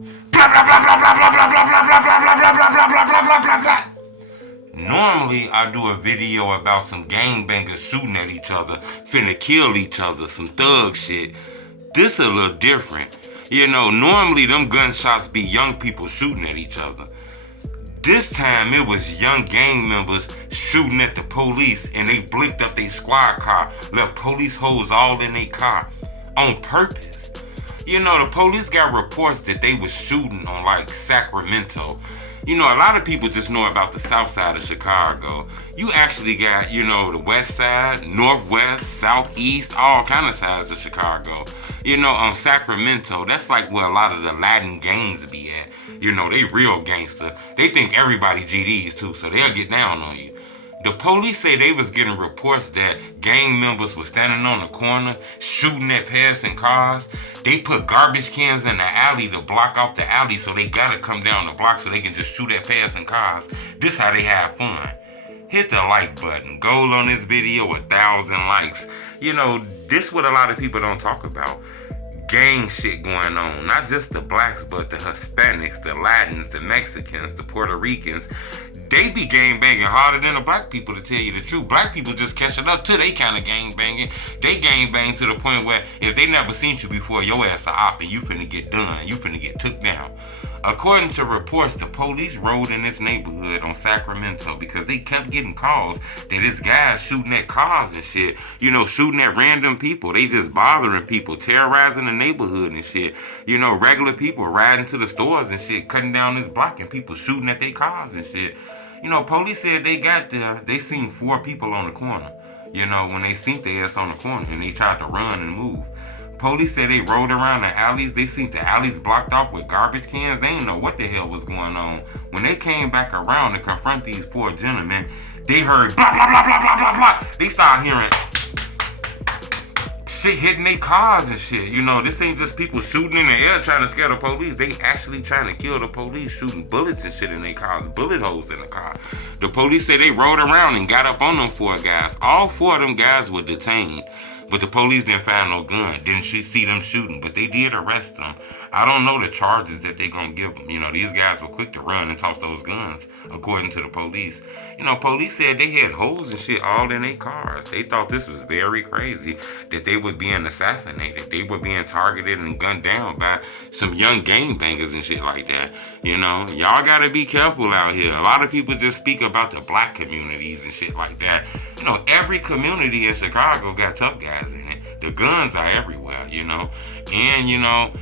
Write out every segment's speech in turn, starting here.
Blah blah blah blah blah blah blah blah blah blah blah blah blah blah blah blah blah blah blah. Normally, I do a video about some gangbangers shooting at each other, finna kill each other, some thug shit. This a little different. Normally them gunshots be young people shooting at each other. This time it was young gang members shooting at the police and they blinked up their squad car, left police holes all in their car on purpose. The police got reports that they was shooting on like Sacramento. A lot of people just know about the south side of Chicago. You actually got, the west side, northwest, southeast, all kind of sides of Chicago. On Sacramento, that's like where a lot of the Latin gangs be at. They real gangster. They think everybody GDs too, so they'll get down on you. The police say they was getting reports that gang members were standing on the corner, shooting at passing cars. They put garbage cans in the alley to block off the alley, so they gotta come down the block so they can just shoot at passing cars. This how they have fun. Hit the like button. Goal on this video, 1,000 likes. This what a lot of people don't talk about. Gang shit going on. Not just the blacks, but the Hispanics, the Latins, the Mexicans, the Puerto Ricans. They be gang banging harder than the black people, to tell you the truth. Black people just catching up to they kind of gang banging. They gang bang to the point where if they never seen you before, your ass a op and you finna get done. You finna get took down. According to reports, the police rode in this neighborhood on Sacramento because they kept getting calls that this guy's shooting at cars and shit. Shooting at random people. They just bothering people, terrorizing the neighborhood and shit. Regular people riding to the stores and shit, cutting down this block and people shooting at their cars and shit. Police said they got there, they seen 4 people on the corner. When they seen their ass on the corner and they tried to run and move. Police said they rode around the alleys. They seen the alleys blocked off with garbage cans. They didn't know what the hell was going on. When they came back around to confront these 4 gentlemen, they heard blah, blah, blah, blah, blah, blah, blah. They started hearing shit hitting their cars and shit. This ain't just people shooting in the air trying to scare the police. They actually trying to kill the police, shooting bullets and shit in their cars, bullet holes in the car. The police said they rode around and got up on them 4 guys. All 4 of them guys were detained. But the police didn't find no gun. Didn't see them shooting. But they did arrest them. I don't know the charges that they gonna give them. These guys were quick to run and toss those guns, according to the police. Police said they had holes and shit all in their cars. They thought this was very crazy, that they were being assassinated. They were being targeted and gunned down by some young gangbangers and shit like that. Y'all gotta be careful out here. A lot of people just speak about the black communities and shit like that. Every community in Chicago got tough guys in it. The guns are everywhere, And,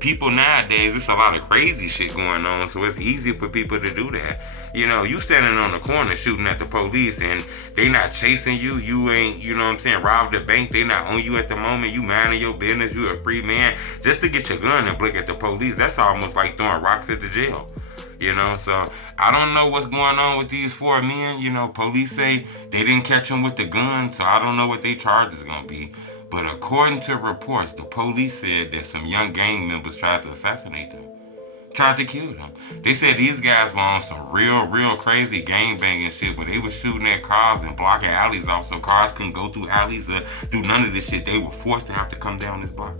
people nowadays, it's a lot of crazy shit going on, so it's easy for people to do that. You standing on the corner shooting at the police and they not chasing you. You ain't, robbed the bank. They not on you at the moment. You minding your business. You a free man. Just to get your gun and blink at the police, that's almost like throwing rocks at the jail. So I don't know what's going on with these 4 men. Police say they didn't catch them with the gun, so I don't know what their charge is going to be. But according to reports, the police said that some young gang members tried to assassinate them. Tried to kill them. They said these guys were on some real crazy gang banging shit where they were shooting at cars and blocking alleys off so cars couldn't go through alleys or do none of this shit. They were forced to have to come down this block.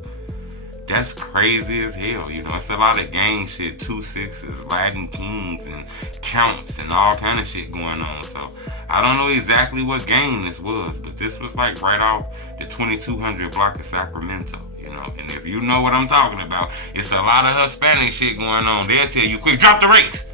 That's crazy as hell. It's a lot of gang shit, 2-6s, Latin Kings, and counts, and all kind of shit going on. So I don't know exactly what gang this was, but this was like right off the 2200 block of Sacramento. And if you know what I'm talking about, it's a lot of Hispanic shit going on. They'll tell you, quick, drop the rates.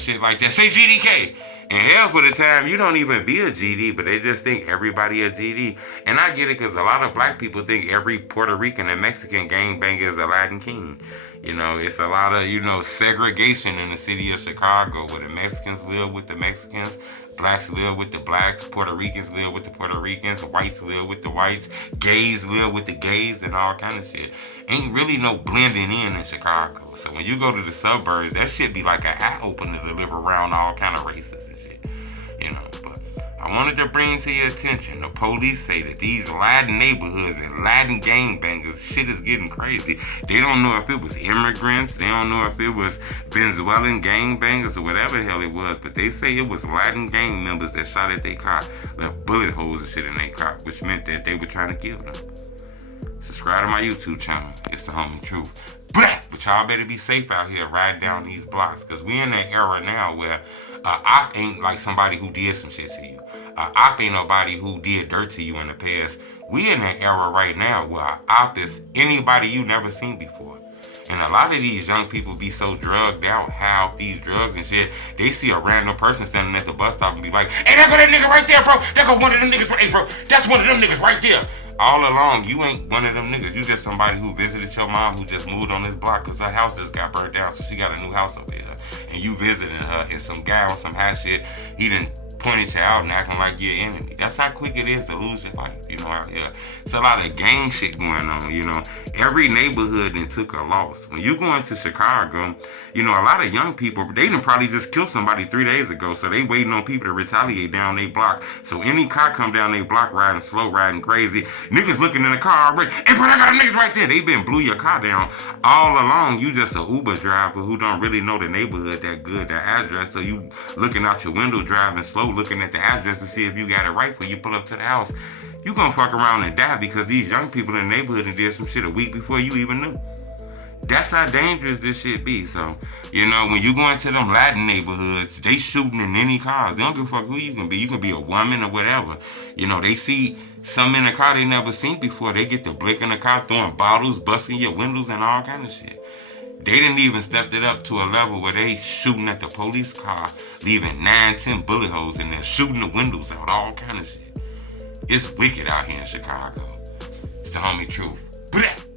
Shit like that. Say GDK. And half of the time, you don't even be a GD, but they just think everybody a GD. And I get it because a lot of black people think every Puerto Rican and Mexican gangbanger is a Latin king. It's a lot of, segregation in the city of Chicago where the Mexicans live with the Mexicans, blacks live with the blacks, Puerto Ricans live with the Puerto Ricans, whites live with the whites, gays live with the gays, and all kind of shit. Ain't really no blending in Chicago. So when you go to the suburbs, that shit be like an eye-opener to live around all kind of races and shit. But I wanted to bring to your attention, the police say that these Latin neighborhoods and Latin gangbangers, shit is getting crazy. They don't know if it was immigrants, they don't know if it was Venezuelan gangbangers or whatever the hell it was, but they say it was Latin gang members that shot at their car, left bullet holes and shit in their car, which meant that they were trying to kill them. Subscribe to my YouTube channel. It's the Homie Truth. But y'all better be safe out here riding down these blocks, because we in that era now where op ain't like somebody who did some shit to you. Op ain't nobody who did dirt to you in the past. We in that era right now where op is anybody you never seen before. And a lot of these young people be so drugged out, high off these drugs and shit, they see a random person standing at the bus stop and be like, hey, there go that nigga right there, bro. There go one of them niggas. Hey, bro, that's one of them niggas right there. All along, you ain't one of them niggas. You just somebody who visited your mom who just moved on this block because her house just got burnt down, so she got a new house over here. And you visited her, and some guy on some high shit, he done pointed you out and acting like you're an enemy. That's how quick it is to lose your life, out here. It's a lot of gang shit going on, Every neighborhood then took a loss. When you go into Chicago, a lot of young people, they done probably just killed somebody 3 days ago, so they waiting on people to retaliate down their block. So any car come down their block riding slow, riding crazy, niggas looking in the car already, hey bro, I got niggas right there. They been blew your car down. All along, you just a Uber driver who don't really know the neighborhood that good, that address, so you looking out your window driving slow, looking at the address to see if you got it right before you pull up to the house. You gonna fuck around and die because these young people in the neighborhood and did some shit a week before you even knew. That's how dangerous this shit be. So, when you go into them Latin neighborhoods, they shooting in any cars. They don't give a fuck who you can be. You can be a woman or whatever. They see something in the car they never seen before. They get the blick in the car, throwing bottles, busting your windows and all kind of shit. They didn't even step it up to a level where they shooting at the police car, leaving 9-10 bullet holes in there, shooting the windows out, all kind of shit. It's wicked out here in Chicago. It's the homie truth. Blah.